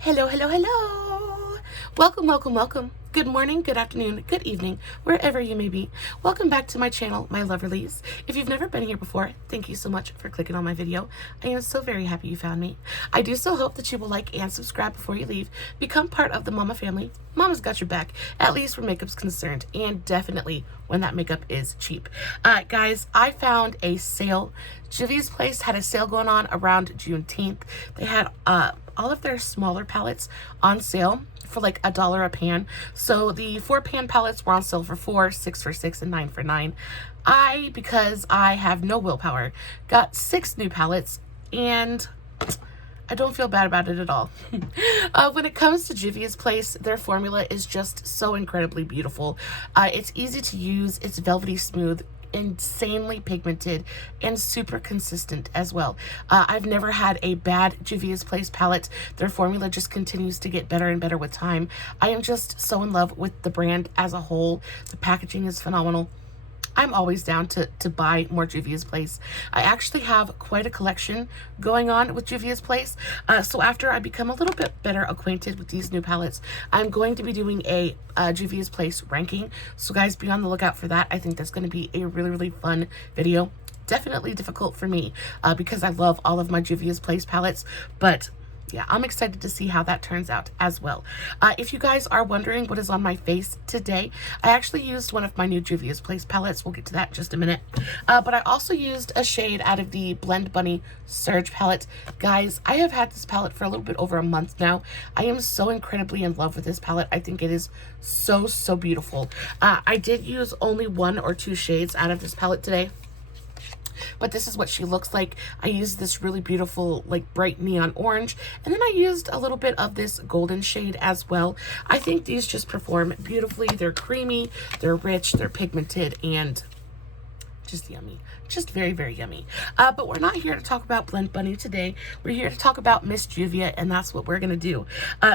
Hello, hello, hello. Welcome, welcome, welcome. Good morning, good afternoon, good evening, wherever you may be. Welcome back to my channel, my Loverlies. If you've never been here before, thank you so much for clicking on my video. I am so very happy you found me. I do so hope that you will like and subscribe before you leave. Become part of the Mama family. Mama's got your back, at least where makeup's concerned, and definitely when that makeup is cheap. Guys, I found a sale. Juvias Place had a sale going on around Juneteenth. They had all of their smaller palettes on sale for like $1 a pan. So the 4-pan palettes were on sale for $4, 6 for $6, and 9 for $9. Because I have no willpower, got 6 new palettes, and I don't feel bad about it at all. When it comes to Juvias Place, their formula is just so incredibly beautiful. It's easy to use, it's velvety smooth, insanely pigmented, and super consistent as well. I've never had a bad Juvias Place palette. Their formula just continues to get better and better with time. I am just so in love with the brand as a whole. The packaging is phenomenal. I'm always down to buy more Juvias Place. I actually have quite a collection going on with Juvias Place. So after I become a little bit better acquainted with these new palettes, I'm going to be doing a Juvias Place ranking. So guys, be on the lookout for that. I think that's going to be a really, really fun video. Definitely difficult for me because I love all of my Juvias Place palettes, but yeah, I'm excited to see how that turns out as well. If you guys are wondering what is on my face today, I actually used one of my new Juvias Place palettes. We'll get to that in just a minute. But I also used a shade out of the Blend Bunny Surge palette. Guys, I have had this palette for a little bit over a month now. I am so incredibly in love with this palette. I think it is so, so beautiful. I did use only 1 or 2 shades out of this palette today, but this is what she looks like. I used this really beautiful, like, bright neon orange, and then I used a little bit of this golden shade as well. I think these just perform beautifully. They're creamy, they're rich, they're pigmented, and just yummy. Just very, very yummy. But we're not here to talk about Blend Bunny today. We're here to talk about Miss Juvia, and that's what we're gonna do.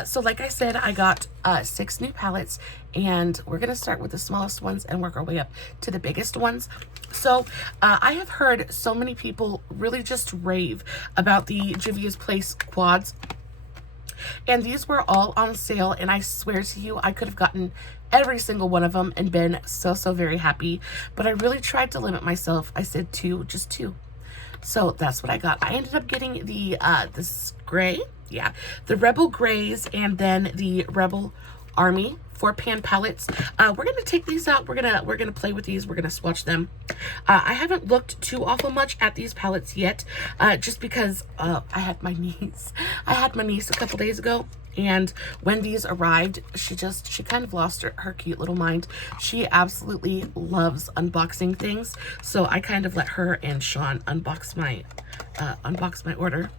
So like I said, I got 6 new palettes, and we're gonna start with the smallest ones and work our way up to the biggest ones. So I have heard so many people really just rave about the Juvias Place quads, and these were all on sale, and I swear to you, I could have gotten every single one of them and been so, so very happy, but I really tried to limit myself. I said 2, just 2. So that's what I got. I ended up getting the this gray, yeah, the Rebel Grays, and then the Rebel Army 4-pan palettes. We're gonna take these out. We're gonna play with these. We're gonna swatch them. I haven't looked too awful much at these palettes yet, just because I had my niece. I had my niece a couple days ago, and when these arrived, she kind of lost her cute little mind. She absolutely loves unboxing things, so I kind of let her and Sean unbox my order.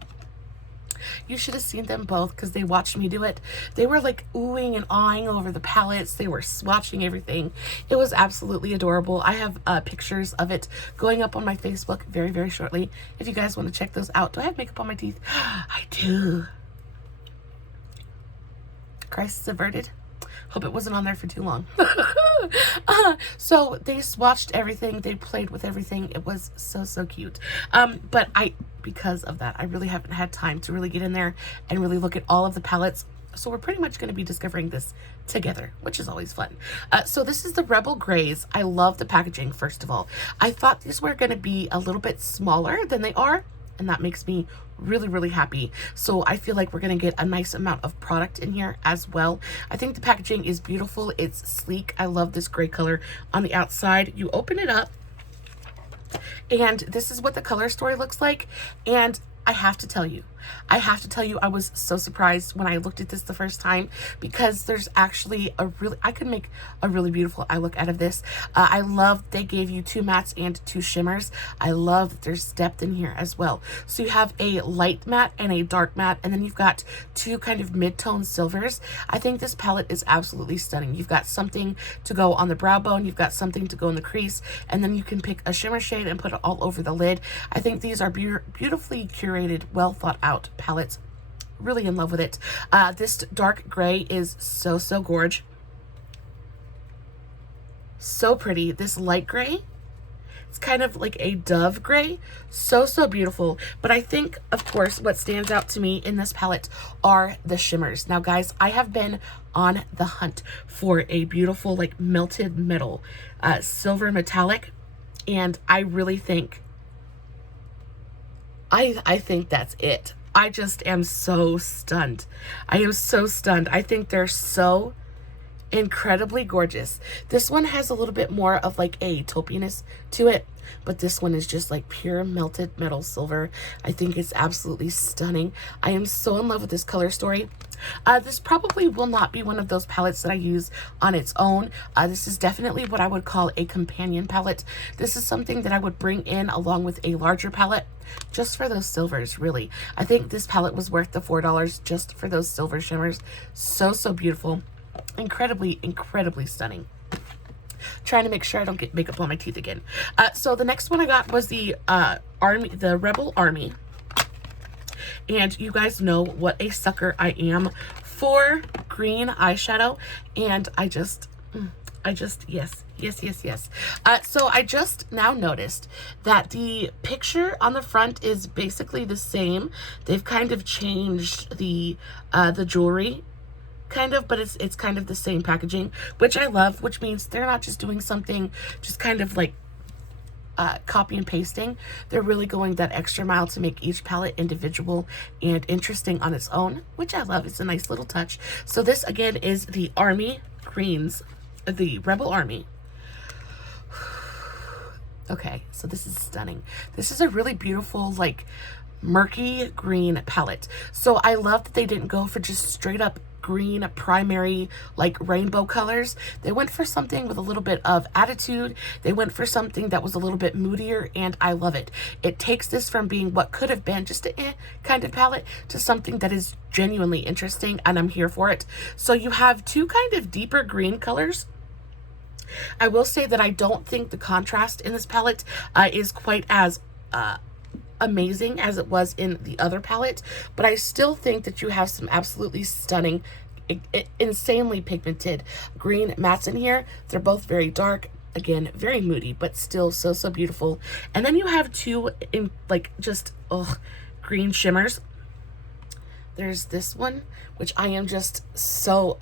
You should have seen them both because they watched me do it. They were like oohing and awing over the palettes. They were swatching everything. It was absolutely adorable. I have pictures of it going up on my Facebook very, very shortly if you guys want to check those out. Do I have makeup on my teeth? I do. Crisis averted. Hope it wasn't on there for too long. So they swatched everything. They played with everything. It was so, so cute. But because of that, I really haven't had time to really get in there and really look at all of the palettes. So we're pretty much going to be discovering this together, which is always fun. So this is the Rebel Grays. I love the packaging, first of all. I thought these were going to be a little bit smaller than they are, and that makes me really, really happy. So I feel like we're gonna get a nice amount of product in here as well. I think the packaging is beautiful. It's sleek. I love this gray color on the outside. You open it up, and this is what the color story looks like. And I have to tell you, I was so surprised when I looked at this the first time, because there's actually I could make a really beautiful eye look out of this. I love they gave you 2 mattes and 2 shimmers. I love that there's depth in here as well. So you have a light matte and a dark matte, and then you've got 2 kind of mid-tone silvers. I think this palette is absolutely stunning. You've got something to go on the brow bone, you've got something to go in the crease, and then you can pick a shimmer shade and put it all over the lid. I think these are beautifully curated, well thought out palettes. Really in love with it. This dark gray is so, so gorge. So pretty. This light gray, It's kind of like a dove gray. So, so beautiful. But I think, of course, what stands out to me in this palette are the shimmers. Now, guys, I have been on the hunt for a beautiful, like, melted metal, silver metallic. And I really think, I think that's it. I just am so stunned. I am so stunned. I think they're so incredibly gorgeous. This one has a little bit more of like a taupiness to it, but this one is just like pure melted metal silver. I think it's absolutely stunning. I am so in love with this color story. This probably will not be one of those palettes that I use on its own. This is definitely what I would call a companion palette. This is something that I would bring in along with a larger palette just for those silvers, really. I think this palette was worth the $4 just for those silver shimmers. So, so beautiful. Incredibly, incredibly stunning. Trying to make sure I don't get makeup on my teeth again. So the next one I got was the Rebel Army. And you guys know what a sucker I am for green eyeshadow. And I just, yes. So I just now noticed that the picture on the front is basically the same. They've kind of changed the jewelry, kind of, but it's kind of the same packaging, which I love, which means they're not just doing something just kind of like copy and pasting. They're really going that extra mile to make each palette individual and interesting on its own, which I love. It's a nice little touch. So this again is the Army Greens, the Rebel Army. Okay, so this is stunning. This is a really beautiful, like, murky green palette. So I love that they didn't go for just straight up green primary, like, rainbow colors. They went for something with a little bit of attitude. They went for something that was a little bit moodier, and I love it. It takes this from being what could have been just a kind of palette to something that is genuinely interesting, and I'm here for it. So you have two kind of deeper green colors. I will say that I don't think the contrast in this palette is quite as amazing as it was in the other palette, but I still think that you have some absolutely stunning, insanely pigmented green mattes in here. They're both very dark, again, very moody, but still so, so beautiful. And then you have two in like just green shimmers. There's this one, which I am just so,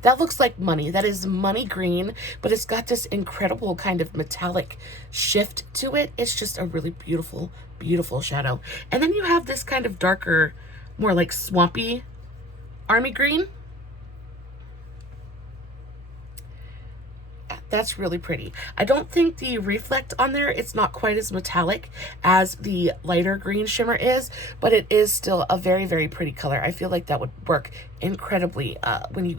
that looks like money. That is money green, but it's got this incredible kind of metallic shift to it. It's just a really beautiful, beautiful shadow. And then you have this kind of darker, more like swampy army green. That's really pretty. I don't think the reflect on there, it's not quite as metallic as the lighter green shimmer is, but it is still a very, very pretty color. I feel like that would work incredibly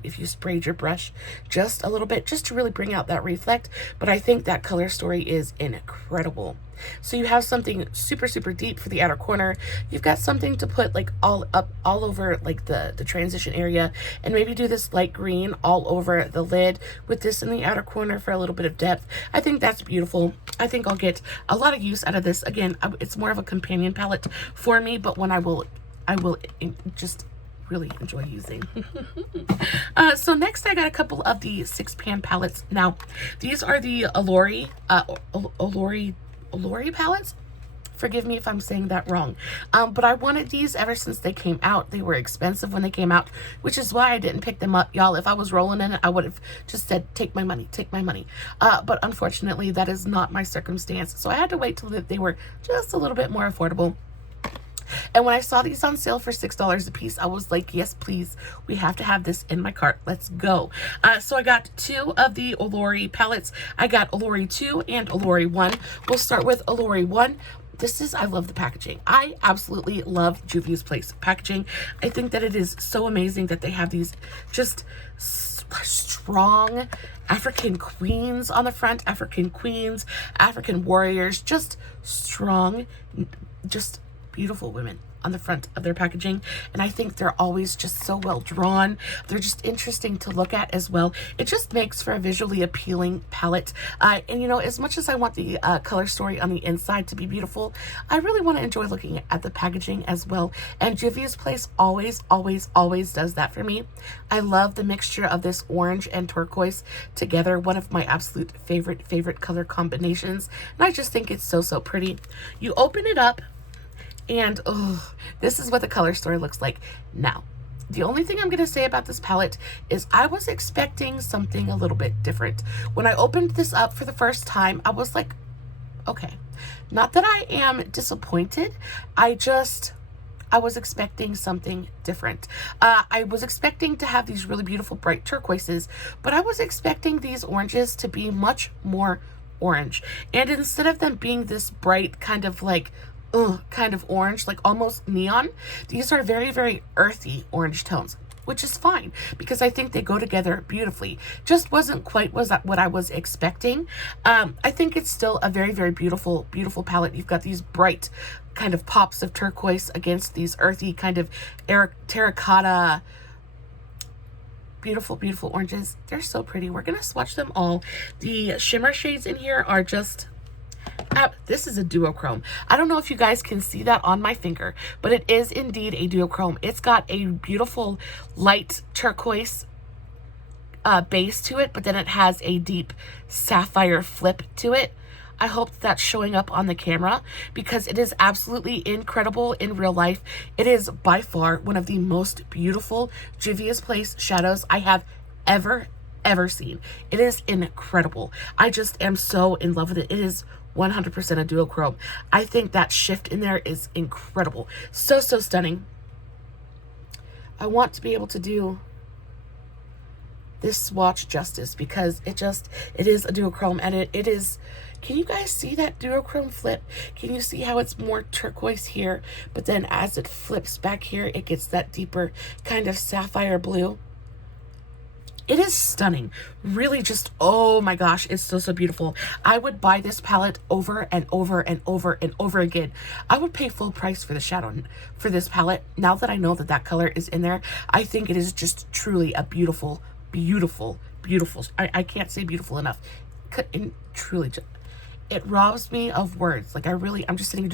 if you sprayed your brush just a little bit, just to really bring out that reflect. But I think that color story is incredible. So you have something super, super deep for the outer corner. You've got something to put like all over like the transition area, and maybe do this light green all over the lid with this in the outer corner for a little bit of depth. I think that's beautiful. I think I'll get a lot of use out of this. Again, it's more of a companion palette for me, but one I will just really enjoy using. So next I got a couple of the 6-pan palettes. Now these are the Allori palettes. Forgive me if I'm saying that wrong. But I wanted these ever since they came out. They were expensive when they came out, which is why I didn't pick them up. Y'all, if I was rolling in it, I would have just said, take my money, take my money. But unfortunately, that is not my circumstance. So I had to wait till they were just a little bit more affordable. And when I saw these on sale for $6 a piece, I was like, yes, please. We have to have this in my cart. Let's go. So I got two of the Allori palettes. I got Allori II and Allori I. We'll start with Allori I. I love the packaging. I absolutely love Juvias Place packaging. I think that it is so amazing that they have these just strong African queens on the front. African queens, African warriors, just strong, just beautiful women on the front of their packaging, and I think they're always just so well drawn. They're just interesting to look at as well. It just makes for a visually appealing palette, and you know, as much as I want the color story on the inside to be beautiful, I really want to enjoy looking at the packaging as well, and Juvias Place always does that for me. I love the mixture of this orange and turquoise together, one of my absolute favorite color combinations, and I just think it's so pretty. You open it up, and oh, this is what the color story looks like. Now, the only thing I'm going to say about this palette is I was expecting something a little bit different. When I opened this up for the first time, I was like, okay, not that I am disappointed. I was expecting something different. I was expecting to have these really beautiful bright turquoises, but I was expecting these oranges to be much more orange. And instead of them being this bright kind of like kind of orange, like almost neon, these are very earthy orange tones, which is fine because I think they go together beautifully. Just wasn't quite what I was expecting. I think it's still a very beautiful palette. You've got these bright kind of pops of turquoise against these earthy kind of terracotta beautiful oranges. They're so pretty. We're gonna swatch them all. The shimmer shades in here are just this is a duochrome. I don't know if you guys can see that on my finger, but it is indeed a duochrome. It's got a beautiful light turquoise base to it, but then it has a deep sapphire flip to it. I hope that's showing up on the camera because it is absolutely incredible in real life. It is by far one of the most beautiful Juvias Place shadows I have ever seen. It is incredible. I just am so in love with it. It is 100% a duochrome. I think that shift in there is incredible. So stunning. I want to be able to do this swatch justice because it is a duochrome, and it is, can you guys see that duochrome flip? Can you see how it's more turquoise here, but then as it flips back here, it gets that deeper kind of sapphire blue? It is stunning. Really just, oh my gosh, it's so beautiful. I would buy this palette over and over again. I would pay full price for the shadow for this palette. Now that I know that that color is in there, I think it is just truly a beautiful. I can't say beautiful enough. Truly, it robs me of words. Like I'm just sitting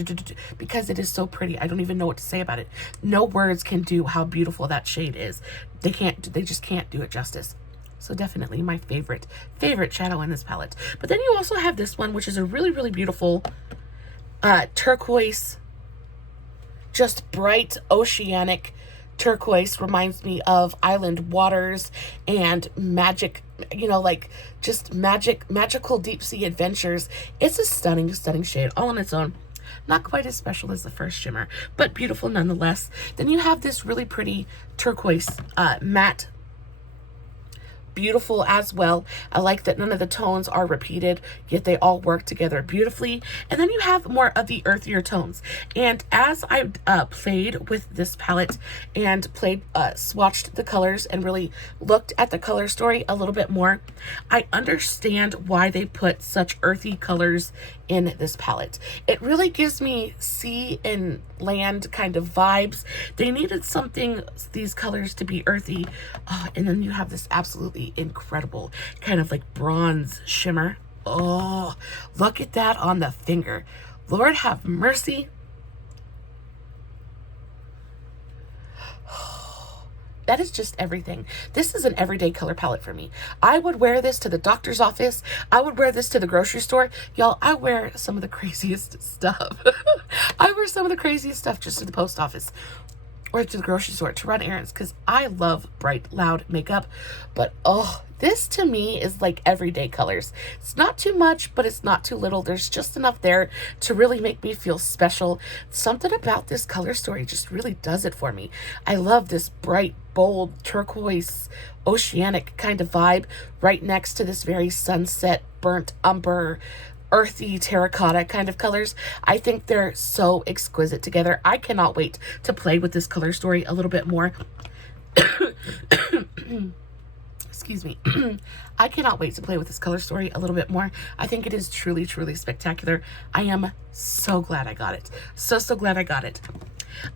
because it is so pretty. I don't even know what to say about it. No words can do how beautiful that shade is. They just can't do it justice. So definitely my favorite shadow in this palette. But then you also have this one, which is a really beautiful turquoise, just bright oceanic turquoise. Reminds me of island waters and magic, you know, like just magical deep sea adventures. It's a stunning shade all on its own. Not quite as special as the first shimmer, but beautiful nonetheless. Then you have this really pretty turquoise matte, beautiful as well. I like that none of the tones are repeated, yet they all work together beautifully. And then you have more of the earthier tones. And as I played with this palette and swatched the colors and really looked at the color story a little bit more, I understand why they put such earthy colors in this palette. It really gives me sea and land kind of vibes. They needed these colors to be earthy. And then you have this absolutely incredible kind of like bronze shimmer. Oh, look at that on the finger. Lord have mercy. That is just everything. This is an everyday color palette for me. I would wear this to the doctor's office. I would wear this to the grocery store. Y'all, I wear some of the craziest stuff. I wear some of the craziest stuff just to the post office or to the grocery store to run errands because I love bright, loud makeup. But oh, this to me is like everyday colors. It's not too much, but it's not too little. There's just enough there to really make me feel special. Something about this color story just really does it for me. I love this bright, bold, turquoise, oceanic kind of vibe right next to this very sunset, burnt umber, earthy terracotta kind of colors. I think they're so exquisite together. I cannot wait to play with this color story a little bit more. excuse me. I cannot wait to play with this color story a little bit more. I think it is truly, truly spectacular. I am so glad I got it. So glad I got it.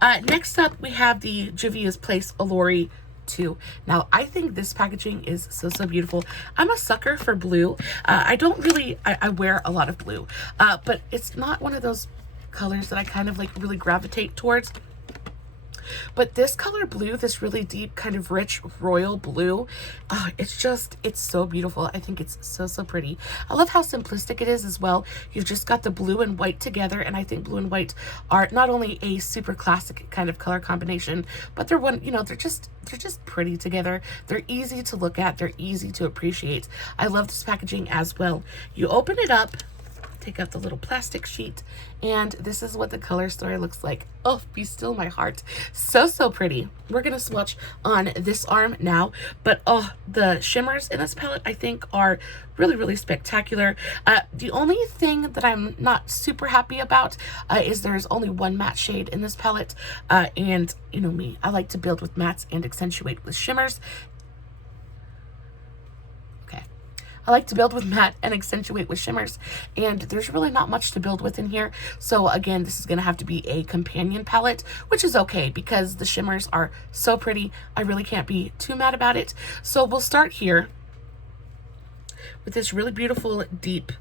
Next up, we have the Juvias Place Allori II. Now, I think this packaging is so beautiful. I'm a sucker for blue. I don't really, I wear a lot of blue, but it's not one of those colors that I kind of like really gravitate towards. But this color blue, this really deep kind of rich royal blue, it's so beautiful. I think it's so pretty. I love how simplistic it is as well. You've just got the blue and white together, and I think blue and white are not only a super classic kind of color combination, but they're they're just pretty together. They're easy to look at, they're easy to appreciate. I love this packaging as well. You open it up, take out the little plastic sheet, and this is what the color story looks like. Oh, be still my heart. So pretty. We're gonna swatch on this arm now, but oh, the shimmers in this palette I think are really spectacular. The only thing that I'm not super happy about is there's only one matte shade in this palette, and you know me, I like to build with mattes and accentuate with shimmers. I like to build with matte and accentuate with shimmers, and there's really not much to build with in here. So again, this is going to have to be a companion palette, which is okay because the shimmers are so pretty. I really can't be too mad about it. So we'll start here with this really beautiful deep,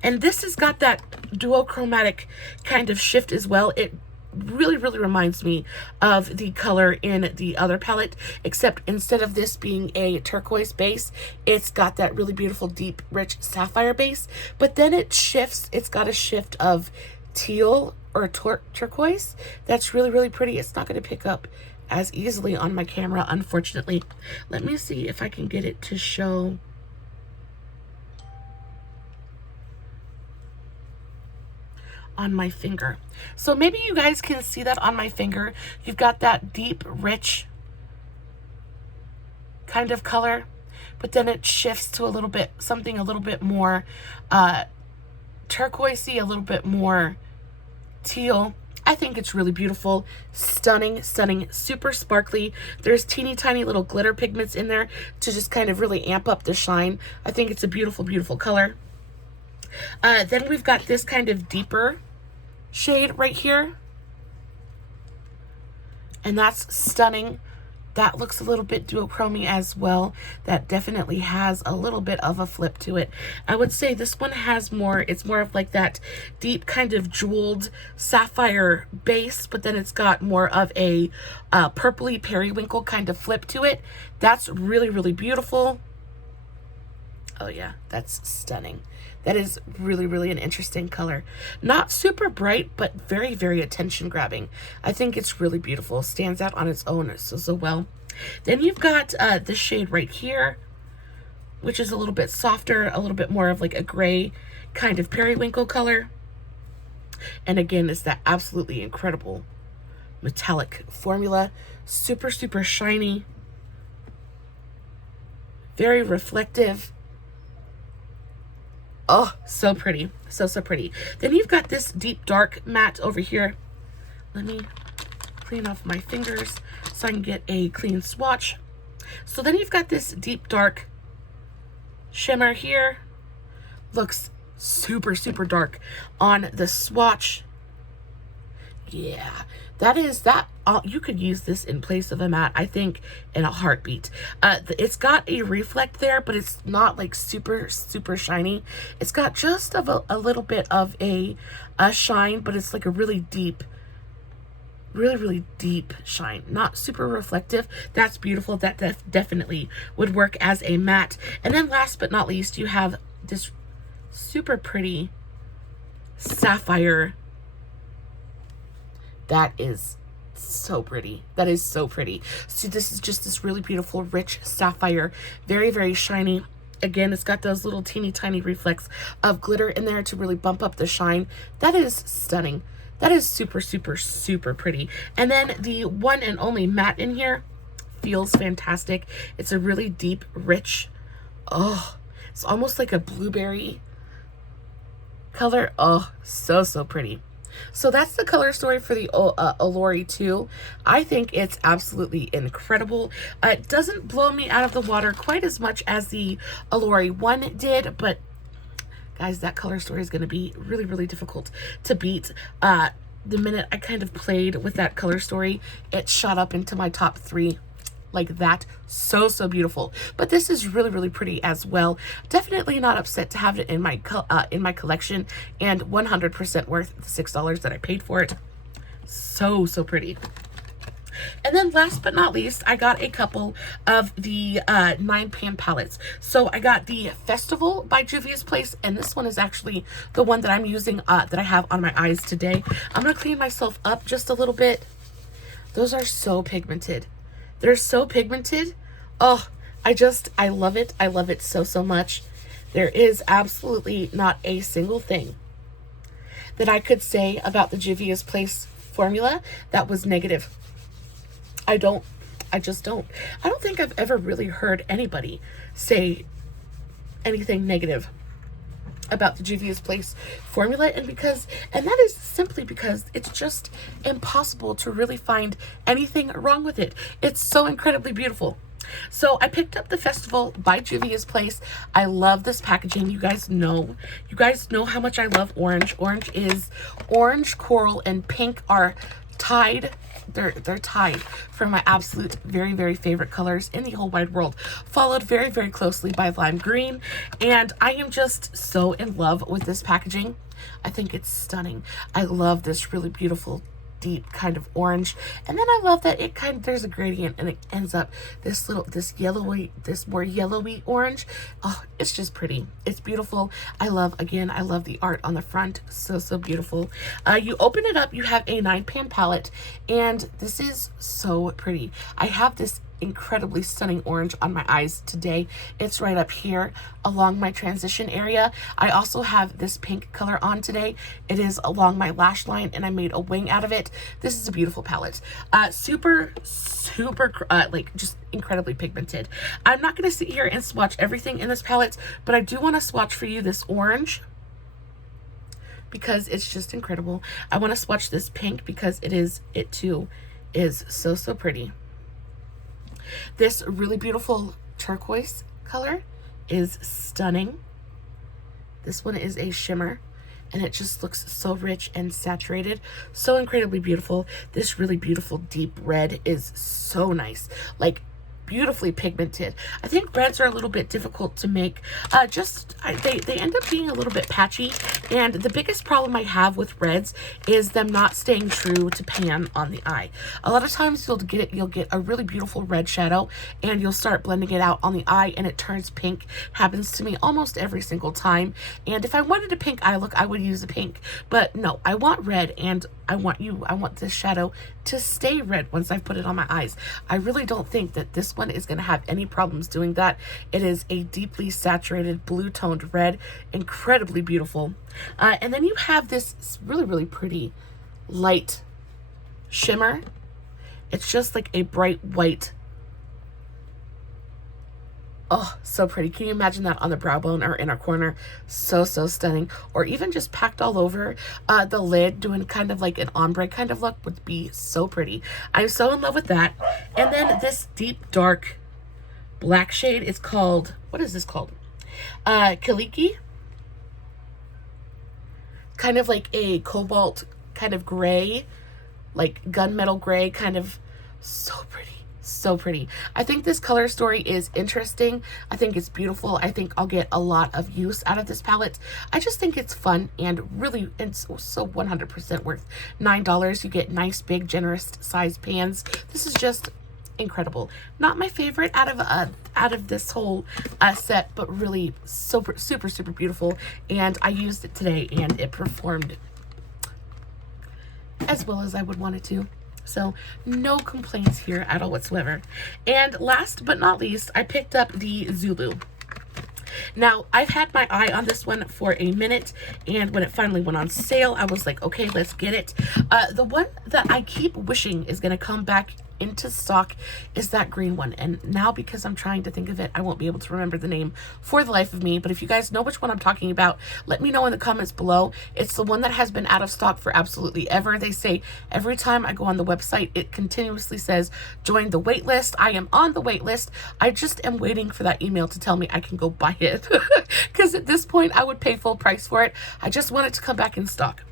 and this has got that duochromatic kind of shift as well. It really reminds me of the color in the other palette, except instead of this being a turquoise base, it's got that really beautiful deep rich sapphire base, but then it shifts. It's got a shift of teal or turquoise that's really pretty. It's not going to pick up as easily on my camera, unfortunately. Let me see if I can get it to show. On my finger. So maybe you guys can see that on my finger. You've got that deep, rich kind of color, but then it shifts to a little bit, something a little bit more turquoisey, a little bit more teal. I think it's really beautiful, stunning, super sparkly. There's teeny tiny little glitter pigments in there to just kind of really amp up the shine. I think it's a beautiful color. Then we've got this kind of deeper shade right here, and that's stunning. That looks a little bit duochromy as well. That definitely has a little bit of a flip to it. I would say this one has more, it's more of like that deep kind of jeweled sapphire base, but then it's got more of a purpley periwinkle kind of flip to it. That's really beautiful. Oh yeah, that's stunning. That is really an interesting color. Not super bright, but very attention grabbing. I think it's really beautiful. Stands out on its own so well. Then you've got this shade right here, which is a little bit softer, a little bit more of like a gray kind of periwinkle color. And again, it's that absolutely incredible metallic formula. Super shiny. Very reflective. Oh, so pretty. So pretty. Then you've got this deep dark matte over here. Let me clean off my fingers so I can get a clean swatch. So then you've got this deep dark shimmer here. Looks super dark on the swatch. Yeah, you could use this in place of a matte, I think, in a heartbeat. It's got a reflect there, but it's not like super shiny. It's got just a little bit of a shine, but it's like a really deep, really deep shine. Not super reflective. That's beautiful. That definitely would work as a matte. And then last but not least, you have this super pretty sapphire. That is so pretty. That is so pretty. So this is just this really beautiful, rich sapphire. Very shiny. Again, it's got those little teeny tiny reflects of glitter in there to really bump up the shine. That is stunning. That is super pretty. And then the one and only matte in here feels fantastic. It's a really deep, rich, it's almost like a blueberry color. Oh, so pretty. So that's the color story for the Allori II. I think it's absolutely incredible. It doesn't blow me out of the water quite as much as the Allori I did, but guys, that color story is going to be really, really difficult to beat. The minute I kind of played with that color story, it shot up into my top 3 like that. So beautiful. But this is really, really pretty as well. Definitely not upset to have it in my collection, and 100% worth the $6 that I paid for it. So pretty. And then last but not least, I got a couple of the 9-pan palettes. So I got the Festival by Juvias Place, and this one is actually the one that I'm using, that I have on my eyes today. I'm going to clean myself up just a little bit. Those are so pigmented. They're so pigmented. Oh, I love it. I love it so much. There is absolutely not a single thing that I could say about the Juvias Place formula that was negative. I just don't. I don't think I've ever really heard anybody say anything negative about the Juvias Place formula, and that is simply because it's just impossible to really find anything wrong with it. It's so incredibly beautiful. So I picked up the Festival by Juvias Place. I love this packaging. You guys know how much I love orange. Orange, coral, and pink are tied. They're tied for my absolute very favorite colors in the whole wide world, followed very closely by lime green. And I am just so in love with this packaging. I think it's stunning. I love this really beautiful deep kind of orange, and then I love that there's a gradient and it ends up this more yellowy orange. Oh, it's just pretty. It's beautiful. I love the art on the front. So beautiful. You open it up, you have a 9-pan palette, and this is so pretty. I have this incredibly stunning orange on my eyes today. It's right up here along my transition area. I also have this pink color on today. It is along my lash line, and I made a wing out of it. This is a beautiful palette. Super like just incredibly pigmented. I'm not going to sit here and swatch everything in this palette, but I do want to swatch for you this orange because it's just incredible. I want to swatch this pink because it too is so pretty. This really beautiful turquoise color is stunning. This one is a shimmer, and it just looks so rich and saturated. So incredibly beautiful. This really beautiful deep red is so nice. Like, beautifully pigmented. I think reds are a little bit difficult to make. They end up being a little bit patchy, and the biggest problem I have with reds is them not staying true to pan on the eye. A lot of times you'll get a really beautiful red shadow, and you'll start blending it out on the eye and it turns pink. Happens to me almost every single time. And if I wanted a pink eye look, I would use a pink. But no, I want red, and I want this shadow to stay red once I've put it on my eyes. I really don't think that this one is going to have any problems doing that. It is a deeply saturated blue toned red, incredibly beautiful. And then you have this really pretty light shimmer. It's just like a bright white. Oh, so pretty. Can you imagine that on the brow bone or inner corner? So stunning. Or even just packed all over the lid, doing kind of like an ombre kind of look would be so pretty. I'm so in love with that. And then this deep, dark black shade is called, what is this called? Kaliki. Kind of like a cobalt kind of gray, like gunmetal gray, kind of. So pretty. So pretty. I think this color story is interesting. I think it's beautiful. I think I'll get a lot of use out of this palette. I just think it's fun, and really it's so 100% worth $9. You get nice big generous size pans. This is just incredible. Not my favorite out of this whole set, but really super beautiful, and I used it today and it performed as well as I would want it to. So no complaints here at all whatsoever. And last but not least, I picked up the Zulu. Now, I've had my eye on this one for a minute, and when it finally went on sale, I was like, okay, let's get it. The one that I keep wishing is going to come back into stock is that green one. And now because I'm trying to think of it, I won't be able to remember the name for the life of me. But if you guys know which one I'm talking about, let me know in the comments below. It's the one that has been out of stock for absolutely ever. They say every time I go on the website, it continuously says, join the wait list. I am on the wait list. I just am waiting for that email to tell me I can go buy it. Because at this point, I would pay full price for it. I just want it to come back in stock.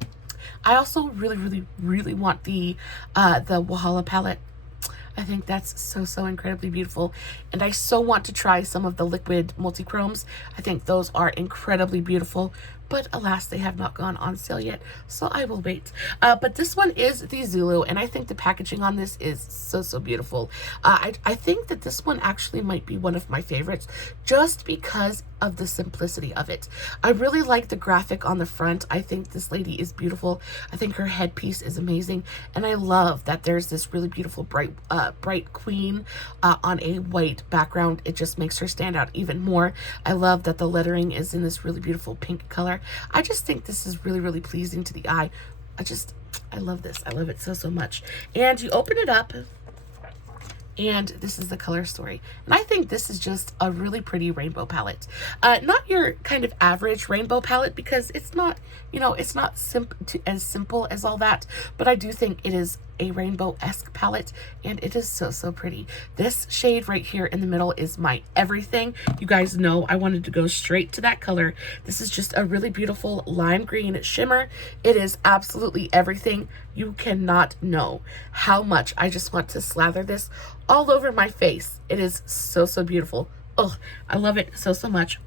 I also really want the Wahala palette. I think that's so incredibly beautiful. And I so want to try some of the liquid multi-chromes. I think those are incredibly beautiful. But alas, they have not gone on sale yet, so I will wait. But this one is the Zulu, and I think the packaging on this is so beautiful. I think that this one actually might be one of my favorites, just because of the simplicity of it. I really like the graphic on the front. I think this lady is beautiful. I think her headpiece is amazing, and I love that there's this really beautiful bright queen on a white background. It just makes her stand out even more. I love that the lettering is in this really beautiful pink color. I just think this is really pleasing to the eye. I love this. I love it so much. And you open it up, and this is the color story. And I think this is just a really pretty rainbow palette. Not your kind of average rainbow palette, because it's not, you know, it's not as simple as all that. But I do think it is a rainbow-esque palette, and it is so pretty. This shade right here in the middle is my everything. You guys know I wanted to go straight to that color. This is just a really beautiful lime green shimmer. It is absolutely everything. You cannot know how much I just want to slather this all over my face. It is so beautiful. Oh, I love it so much.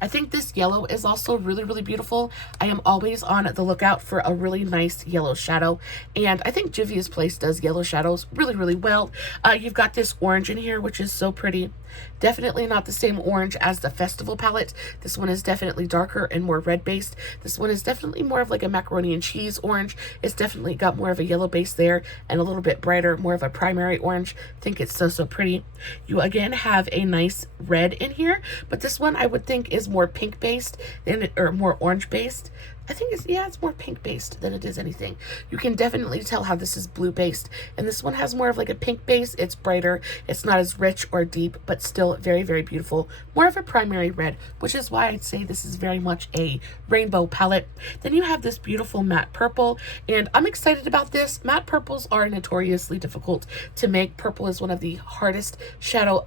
I think this yellow is also really beautiful. I am always on the lookout for a really nice yellow shadow, and I think Juvias Place does yellow shadows really well. You've got this orange in here, which is so pretty. Definitely not the same orange as the Festival palette. This one is definitely darker and more red based. This one is definitely more of like a macaroni and cheese orange. It's definitely got more of a yellow base there and a little bit brighter, more of a primary orange. I think it's so pretty. You again have a nice red in here, but this one I would think is more pink based than it, or more orange based. I think it's more pink based than it is anything. You can definitely tell how this is blue based, and this one has more of like a pink base. It's brighter. It's not as rich or deep, but still very beautiful. More of a primary red, which is why I'd say this is very much a rainbow palette. Then you have this beautiful matte purple, and I'm excited about this. Matte purples are notoriously difficult to make. Purple is one of the hardest shadow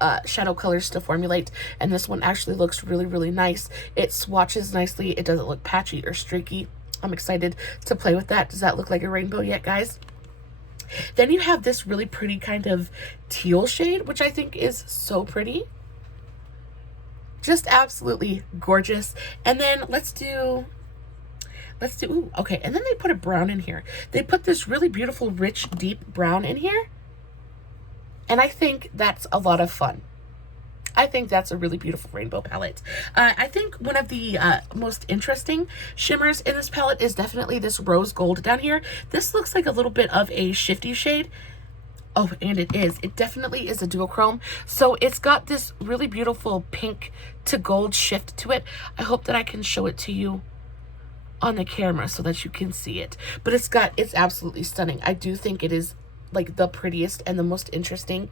colors to formulate, and this one actually looks really nice. It swatches nicely. It doesn't look patchy or streaky. I'm excited to play with that. Does that look like a rainbow yet, guys? Then you have this really pretty kind of teal shade, which I think is so pretty. Just absolutely gorgeous. And then let's do, ooh, okay. And then they put a brown in here. They put this really beautiful, rich, deep brown in here. And I think that's a lot of fun. I think that's a really beautiful rainbow palette. I think one of the most interesting shimmers in this palette is definitely this rose gold down here. This looks like a little bit of a shifty shade. Oh, and it is. It definitely is a duochrome. So it's got this really beautiful pink to gold shift to it. I hope that I can show it to you on the camera so that you can see it. But it's absolutely stunning. I do think it is like the prettiest and the most interesting.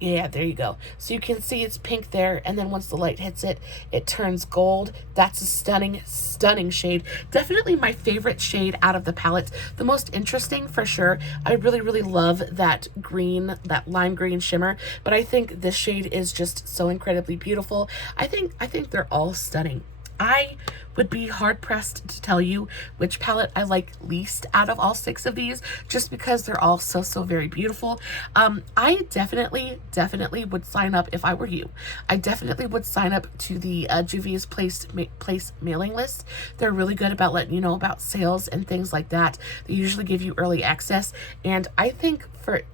Yeah, there you go. So you can see it's pink there, and then once the light hits it, it turns gold. That's a stunning shade. Definitely my favorite shade out of the palette. The most interesting for sure. I really love that green, that lime green shimmer, but I think this shade is just so incredibly beautiful. I think they're all stunning. I would be hard-pressed to tell you which palette I like least out of all 6 of these, just because they're all so very beautiful. I definitely would sign up if I were you. I definitely would sign up to the Juvias Place mailing list. They're really good about letting you know about sales and things like that. They usually give you early access, and I think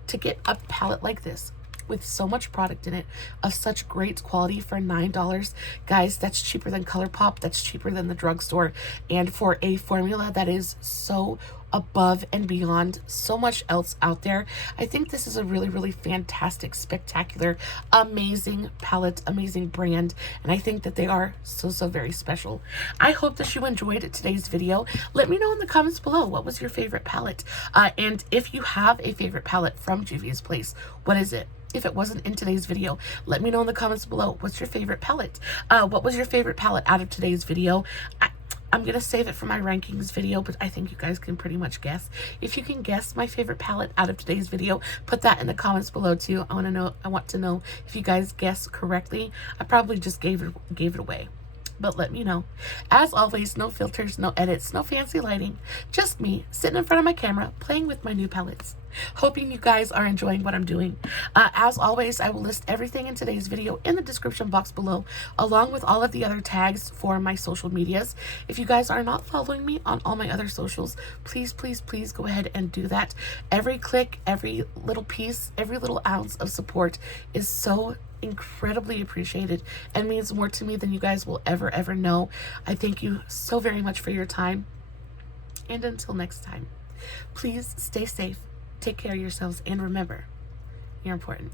to get a palette like this with so much product in it of such great quality for $9. Guys, that's cheaper than ColourPop, that's cheaper than the drugstore, and for a formula that is so above and beyond so much else out there, I think this is a really, really fantastic, spectacular, amazing palette, amazing brand, and I think that they are so, so very special. I hope that you enjoyed today's video. Let me know in the comments below, what was your favorite palette? And if you have a favorite palette from Juvias Place, what is it? If it wasn't in today's video, let me know in the comments below. What's your favorite palette? What was your favorite palette out of today's video? I'm going to save it for my rankings video, but I think you guys can pretty much guess. If you can guess my favorite palette out of today's video, put that in the comments below too. I want to know if you guys guess correctly. I probably just gave it away, but let me know. As always, no filters, no edits, no fancy lighting. Just me sitting in front of my camera playing with my new palettes. Hoping you guys are enjoying what I'm doing. As always, I will list everything in today's video in the description box below, along with all of the other tags for my social medias. If you guys are not following me on all my other socials, please, please, please go ahead and do that. Every click, every little piece, every little ounce of support is so incredibly appreciated and means more to me than you guys will ever know. I thank you so very much for your time, and until next time, please stay safe, take care of yourselves, and remember, you're important.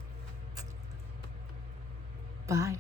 Bye.